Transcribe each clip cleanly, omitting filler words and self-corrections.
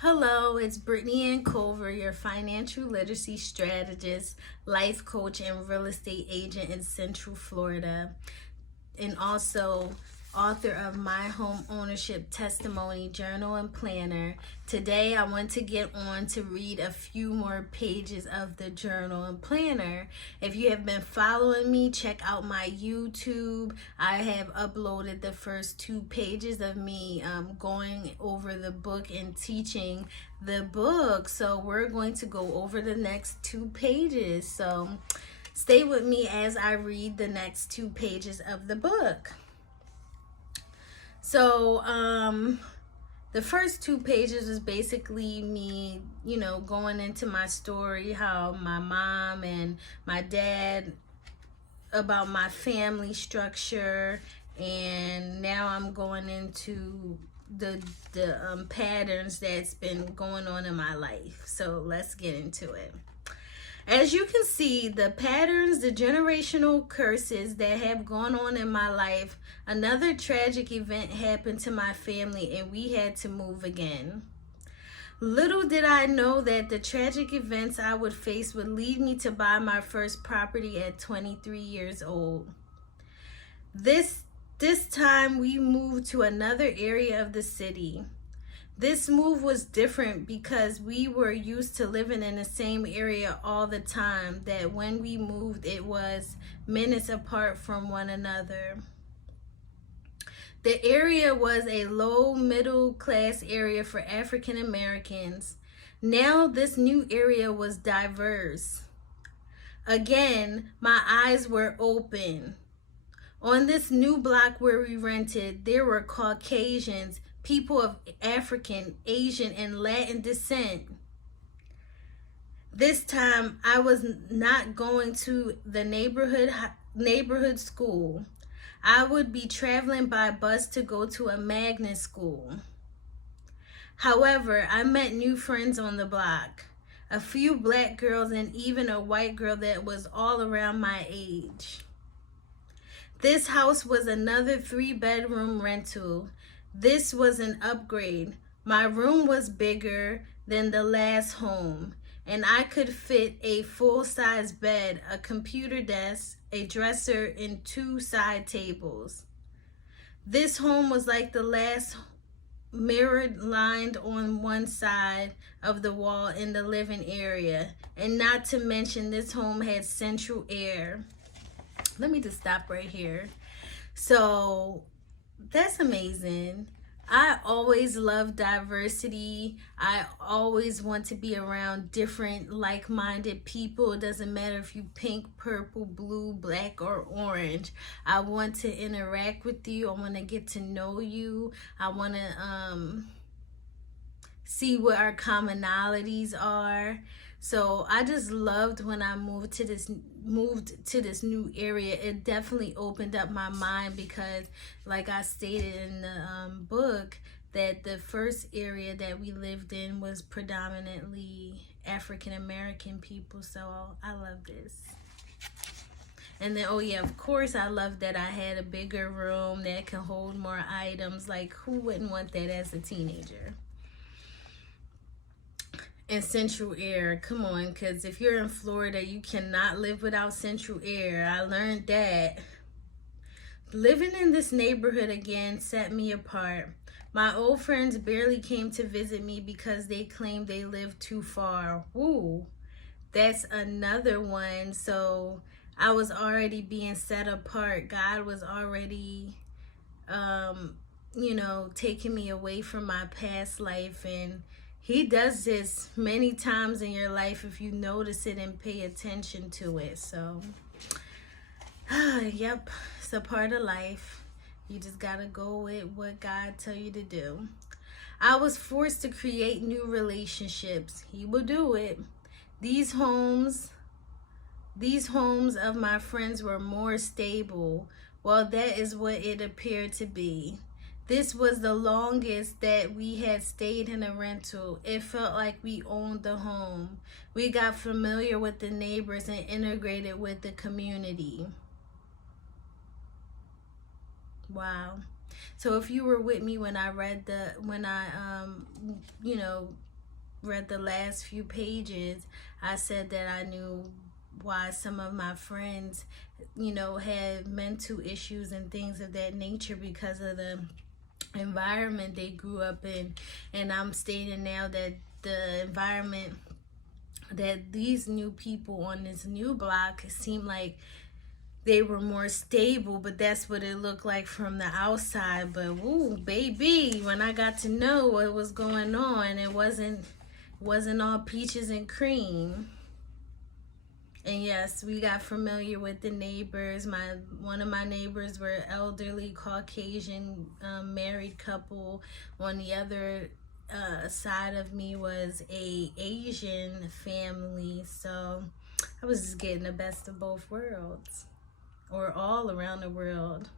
Hello, it's Brittany Ann Culver, your financial literacy strategist, life coach, and real estate agent in Central Florida, and also author of My Home Ownership Testimony Journal and Planner. Today, I want to get on to read a few more pages of the journal and planner. If you have been following me, check out my YouTube. I have uploaded the first 2 pages of me going over the book and teaching the book. So we're going to go over the next 2 pages. So stay with me as I read the next 2 pages of the book. So, the first 2 pages is basically me, going into my story, how my mom and my dad, about my family structure, and now I'm going into the patterns that's been going on in my life. So let's get into it. As you can see, the patterns, the generational curses that have gone on in my life, another tragic event happened to my family and we had to move again. Little did I know that the tragic events I would face would lead me to buy my first property at 23 years old. This time we moved to another area of the city. This move was different because we were used to living in the same area all the time, that when we moved, it was minutes apart from one another. The area was a low middle class area for African Americans. Now this new area was diverse. Again, my eyes were open. On this new block where we rented, there were Caucasians, people of African, Asian, and Latin descent. This time, I was not going to the neighborhood school. I would be traveling by bus to go to a magnet school. However, I met new friends on the block, a few black girls, and even a white girl that was all around my age. This house was another 3-bedroom rental. This was an upgrade. My room was bigger than the last home, and I could fit a full-size bed, a computer desk, a dresser, and 2 side tables. This home was like the last, mirrored, lined on one side of the wall in the living area. And not to mention, this home had central air. Let me just stop right here. So that's amazing. I always love diversity. I always want to be around different like-minded people. It doesn't matter if you pink, purple, blue, black, or orange. I want to interact with you. I want to get to know you. I want to see what our commonalities are. So I just loved when I moved to this new area. It definitely opened up my mind because, like I stated in the book, that the first area that we lived in was predominantly African American people. So I love this. And then, oh yeah, of course, I love that I had a bigger room that can hold more items. Like, who wouldn't want that as a teenager? And central air, come on, because if you're in Florida, you cannot live without central air. I learned that. Living in this neighborhood again set me apart. My old friends barely came to visit me because they claimed they lived too far. Woo, that's another one. So I was already being set apart. God was already, taking me away from my past life, and He does this many times in your life if you notice it and pay attention to it. So, yep, it's a part of life. You just gotta go with what God tell you to do. I was forced to create new relationships. He will do it. These homes of my friends were more stable. Well, that is what it appeared to be. This was the longest that we had stayed in a rental. It felt like we owned the home. We got familiar with the neighbors and integrated with the community. Wow. So if you were with me when I read you know, read the last few pages, I said that I knew why some of my friends, you know, had mental issues and things of that nature because of the environment they grew up in. And I'm stating now that the environment that these new people on this new block seem like they were more stable, but that's what it looked like from the outside. But woo, baby, when I got to know what was going on, it wasn't all peaches and cream. And yes, we got familiar with the neighbors. One of my neighbors were elderly Caucasian married couple. On the other side of me was a Asian family. So I was just getting the best of both worlds, or all around the world.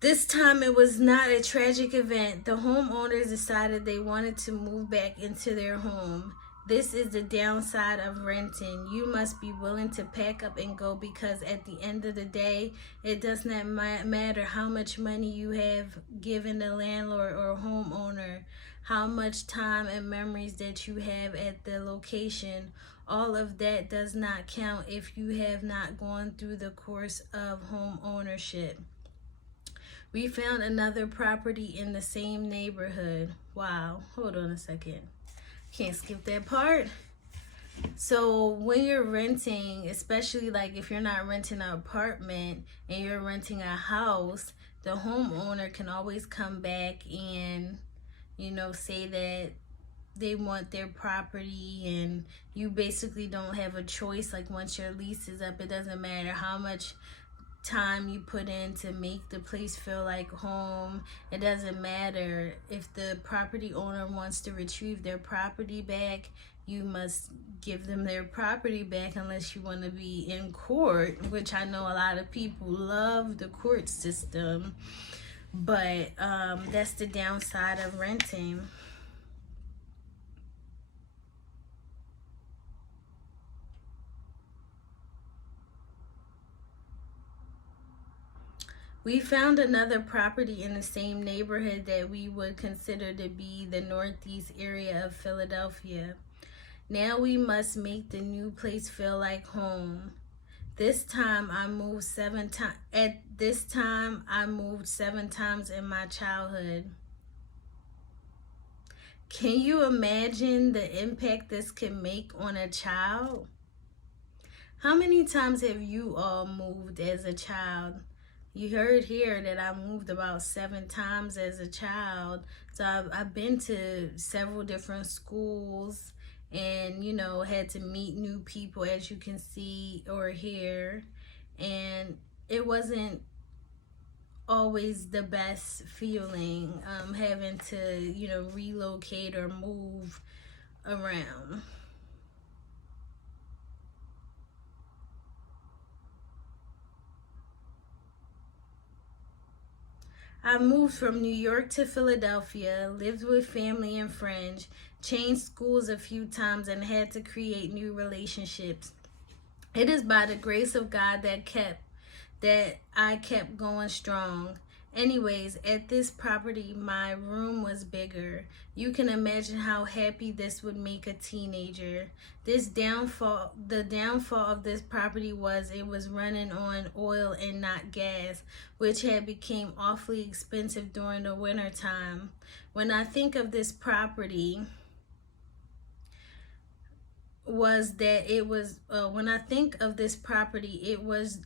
This time it was not a tragic event. The homeowners decided they wanted to move back into their home. This is the downside of renting. You must be willing to pack up and go, because at the end of the day, it does not matter how much money you have given the landlord or homeowner, how much time and memories that you have at the location. All of that does not count if you have not gone through the course of home ownership. We found another property in the same neighborhood. Wow, hold on a second. Can't skip that part. So when you're renting, especially like if you're not renting an apartment and you're renting a house, the homeowner can always come back and, you know, say that they want their property, and you basically don't have a choice. Like once your lease is up, it doesn't matter how much time you put in to make the place feel like home. It doesn't matter if the property owner wants to retrieve their property back, you must give them their property back, unless you want to be in court, which I know a lot of people love the court system. But that's the downside of renting. We found another property in the same neighborhood that we would consider to be the northeast area of Philadelphia. Now we must make the new place feel like home. This time I moved 7 times. At this time I moved 7 times in my childhood. Can you imagine the impact this can make on a child? How many times have you all moved as a child? You heard here that I moved about 7 times as a child. So I've been to several different schools and, you know, had to meet new people, as you can see or hear. And it wasn't always the best feeling, having to, you know, relocate or move around. I moved from New York to Philadelphia, lived with family and friends, changed schools a few times, and had to create new relationships. It is by the grace of God that I kept going strong. Anyways, at this property, my room was bigger. You can imagine how happy this would make a teenager. The downfall of this property was it was running on oil and not gas, which had become awfully expensive during the winter time. When I think of this property, when I think of this property,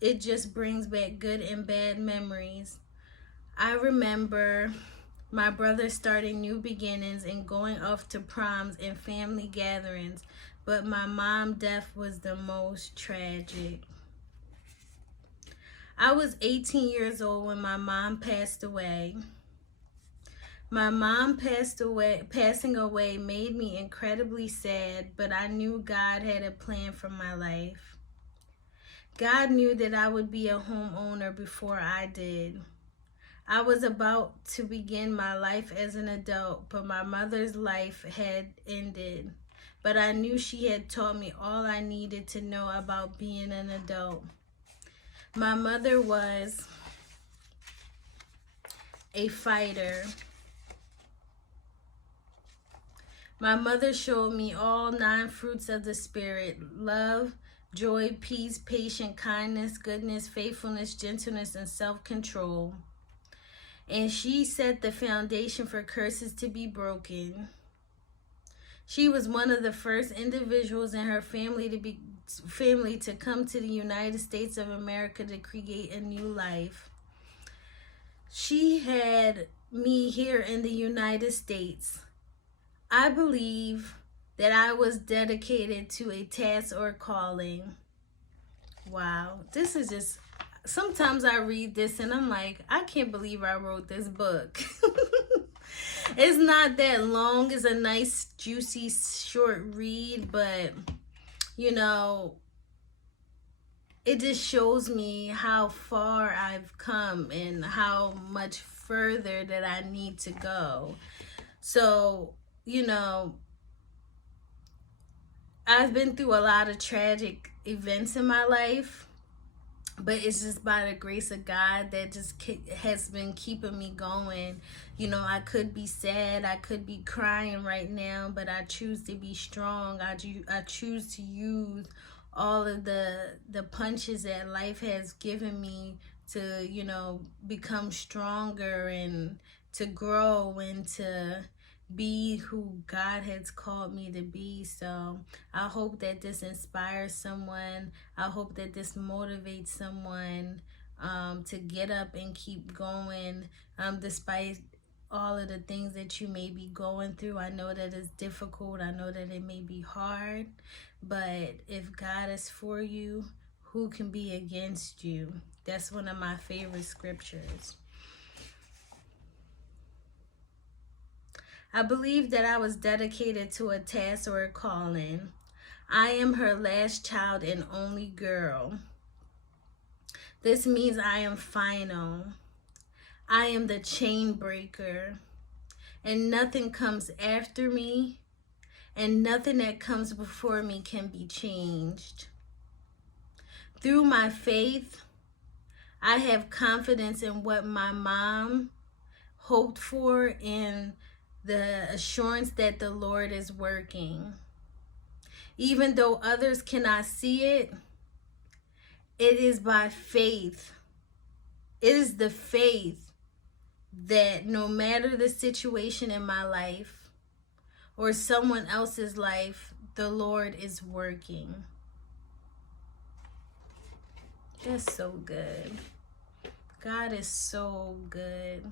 it just brings back good and bad memories. I remember my brother starting new beginnings and going off to proms and family gatherings, but my mom's death was the most tragic. I was 18 years old when my mom passed away. My mom passing away made me incredibly sad, but I knew God had a plan for my life. God knew that I would be a homeowner before I did. I was about to begin my life as an adult, but my mother's life had ended. But I knew she had taught me all I needed to know about being an adult. My mother was a fighter. My mother showed me all 9 fruits of the Spirit: love, joy, peace, patience, kindness, goodness, faithfulness, gentleness, and self-control. And she set the foundation for curses to be broken. She was one of the first individuals in her family to come to the United States of America to create a new life. She had me here in the United States. I believe that I was dedicated to a task or calling. Wow, this is just, sometimes I read this and I'm like, I can't believe I wrote this book. It's not that long. It's a nice, juicy, short read, but you know, it just shows me how far I've come and how much further that I need to go. So, you know, I've been through a lot of tragic events in my life, but it's just by the grace of God that just has been keeping me going. You know, I could be sad, I could be crying right now, but I choose to be strong. I choose to use all of the punches that life has given me to, you know, become stronger and to grow and to be who God has called me to be. So I hope that this inspires someone. I hope that this motivates someone to get up and keep going despite all of the things that you may be going through. I know that it's difficult. I know that it may be hard. But if God is for you, who can be against you? That's one of my favorite scriptures. I believe that I was dedicated to a task or a calling. I am her last child and only girl. This means I am final. I am the chain breaker. And nothing comes after me, and nothing that comes before me can be changed. Through my faith, I have confidence in what my mom hoped for and the assurance that the Lord is working. Even though others cannot see it, it is by faith. It is the faith that no matter the situation in my life or someone else's life, the Lord is working. That's so good. God is so good.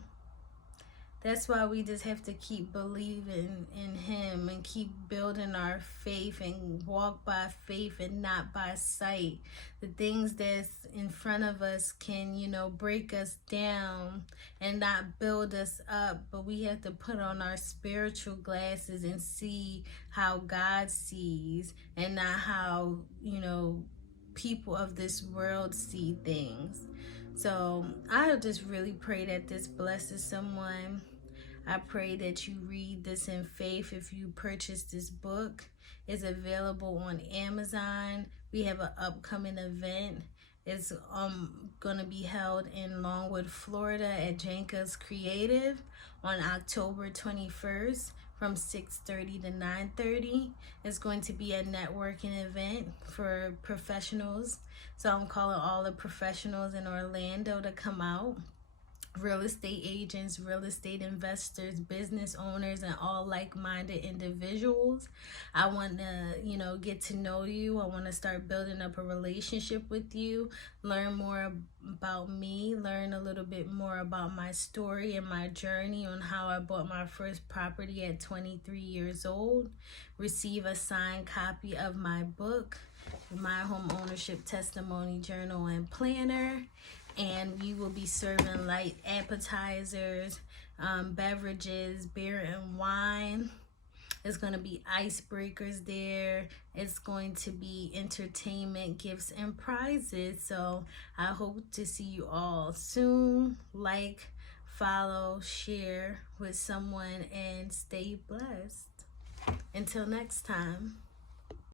That's why we just have to keep believing in Him and keep building our faith and walk by faith and not by sight. The things that's in front of us can, you know, break us down and not build us up. But we have to put on our spiritual glasses and see how God sees and not how, you know, people of this world see things. So I just really pray that this blesses someone. I pray that you read this in faith. If you purchase this book, it's available on Amazon. We have an upcoming event. It's going to be held in Longwood, Florida at Janka's Creative on October 21st from 6:30 to 9:30. It's going to be a networking event for professionals. So I'm calling all the professionals in Orlando to come out. Real estate agents, real estate investors, business owners, and all like-minded individuals. I want to, you know, get to know you. I want to start building up a relationship with you, learn more about me, learn a little bit more about my story and my journey on how I bought my first property at 23 years old, receive a signed copy of my book, my home ownership testimony journal and planner. And we will be serving light appetizers, beverages, beer and wine. It's going to be icebreakers there. It's going to be entertainment, gifts, and prizes. So I hope to see you all soon. Like, follow, share with someone, and stay blessed. Until next time.